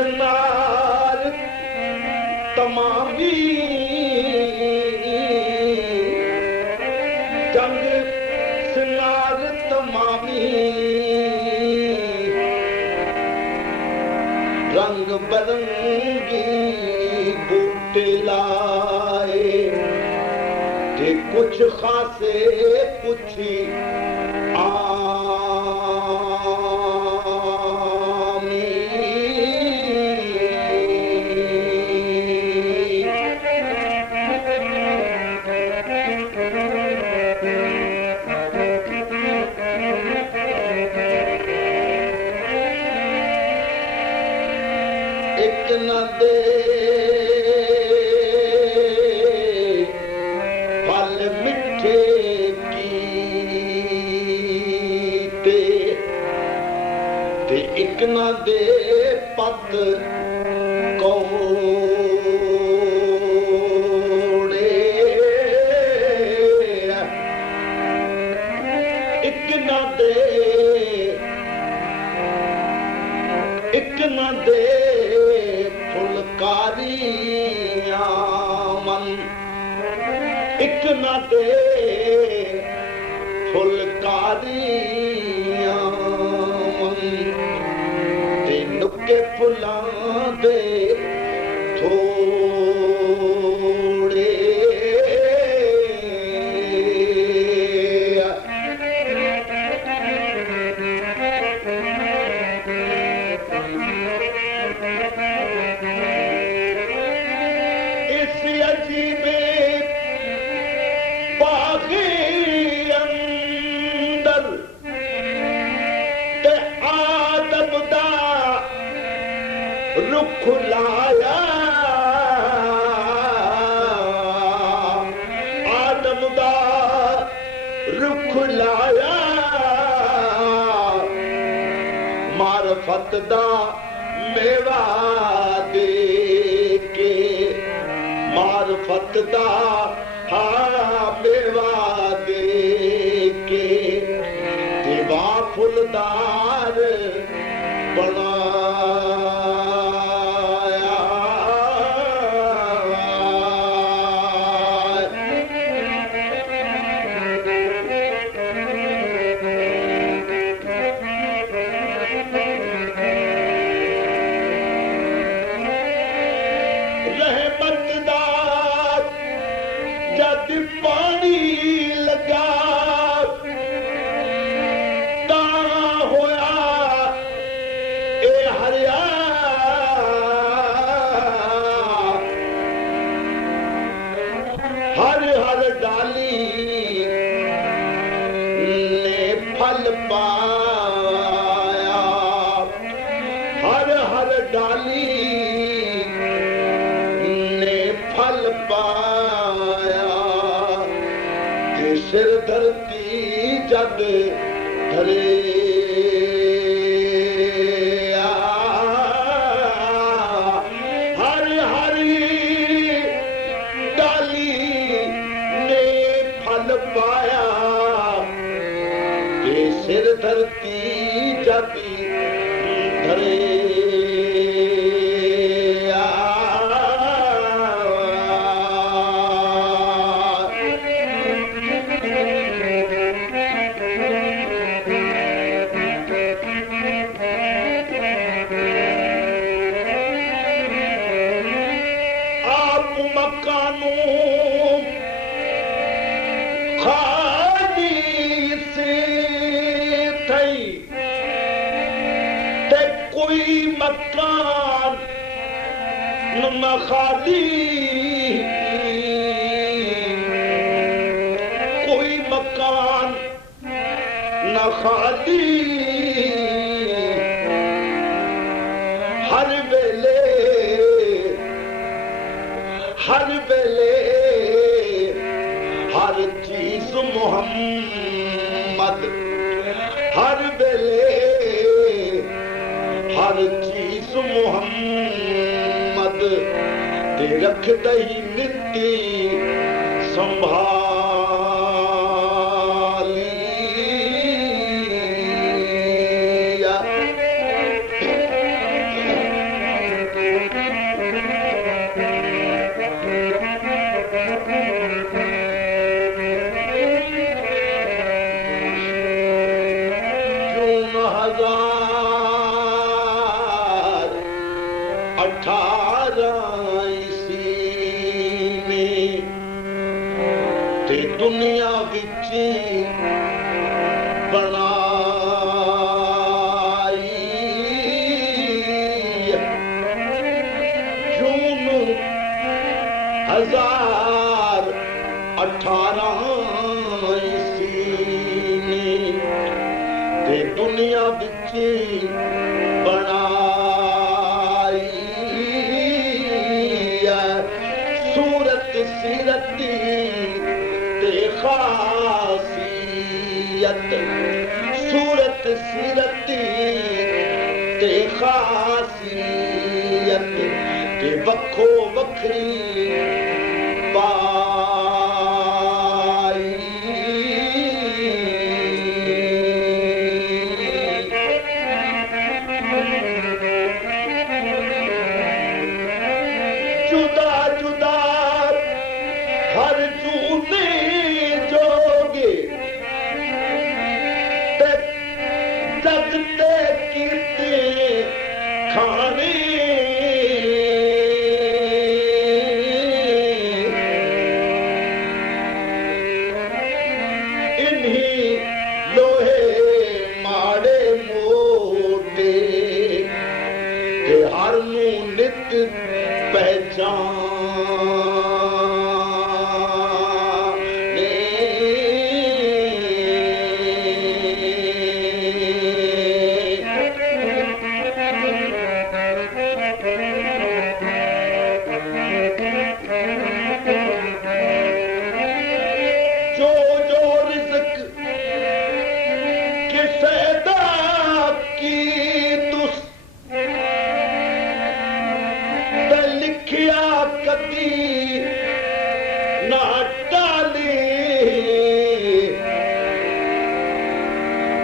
सनार तमामी जंग सनार तमामी रंग बरंगी बूटे लाए ते कुछ खासे कुछ एक न दे पत कोड़े एक न दे फुलकारियां मन एक न दे फुलकारियां के फुलां दे थोड़े इस अजीबे बाग़े अंदर ते आदम दा रुख लाया आदम दा रुख लाया मारफत दा मेवा दे के मारफत दा मेवा दे के देवा फुलदार बना सिर धरती जग धरे हर हरी डाली ने फल पाया ये सिर धरती जग धरे खाली कोई मकान न खाली हर वेले हर चीज मोहम्मद हर वेले हर चीज मोहम्मद रख दही नित्ती संभाली 2018 ਈਸਵੀ ਨੇ ਤੇ ਦੁਨੀਆ ਵਿੱਚ ਬਣਾਈ ਜੂਨ 2018 ਈਸਵੀ ਨੇ ਤੇ ਦੁਨੀਆ ਵਿੱਚ सूरत सीरती ते खासियत सूरत सीरती ते खासियत ते वखो वखरी पाई जुदा जुदा हर जूने जोगे ते जगते कीते खाने इन्हीं लोहे माड़े मोटे ते हर नू नित पहचान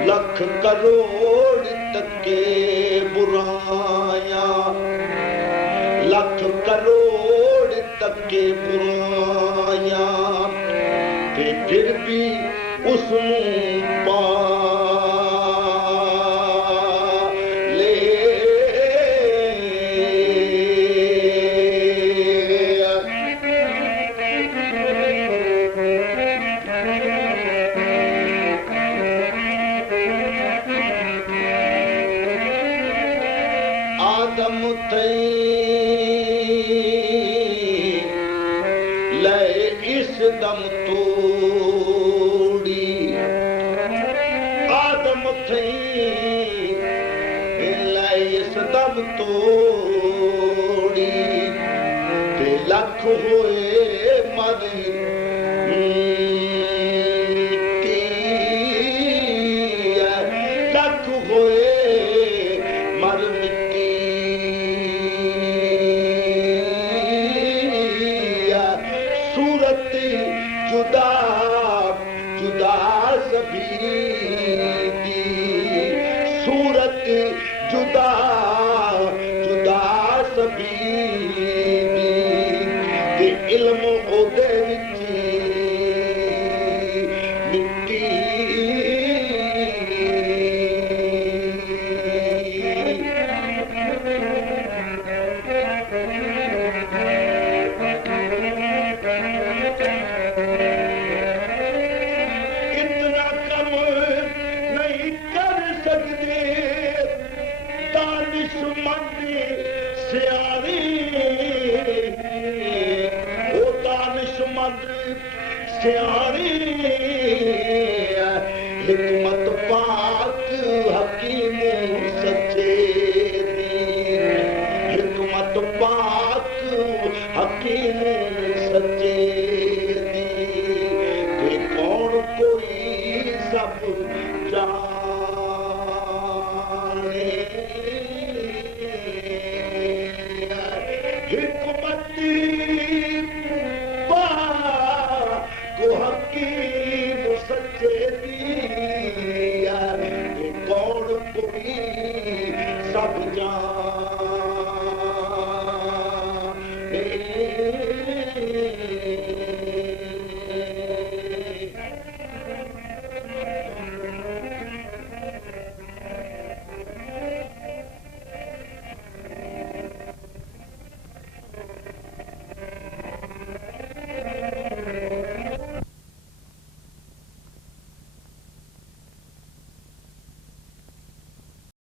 लख करोड़ तके बुराया लख करोड़ तके बुराया ते फिर भी उसनू पा ले आदम थई ले इस दम तोड़ी आदम थई ले इस दम तोड़ी ते लख होए मरी लख होए मर मिट्टी सूरत जुदा जुदा सभी दी सूरत जुदा जुदा सभी दी ते इल्म ओदे विच मिट्टी इतना कम नहीं कर सकते दानिशमंद सियारी ओ दानिशमंद सियारी हिकमत पाक हकीम सच्चे हिकमत पाक हकीम सच्चे कौन कोई सब जाने हिकमती पाक हकीम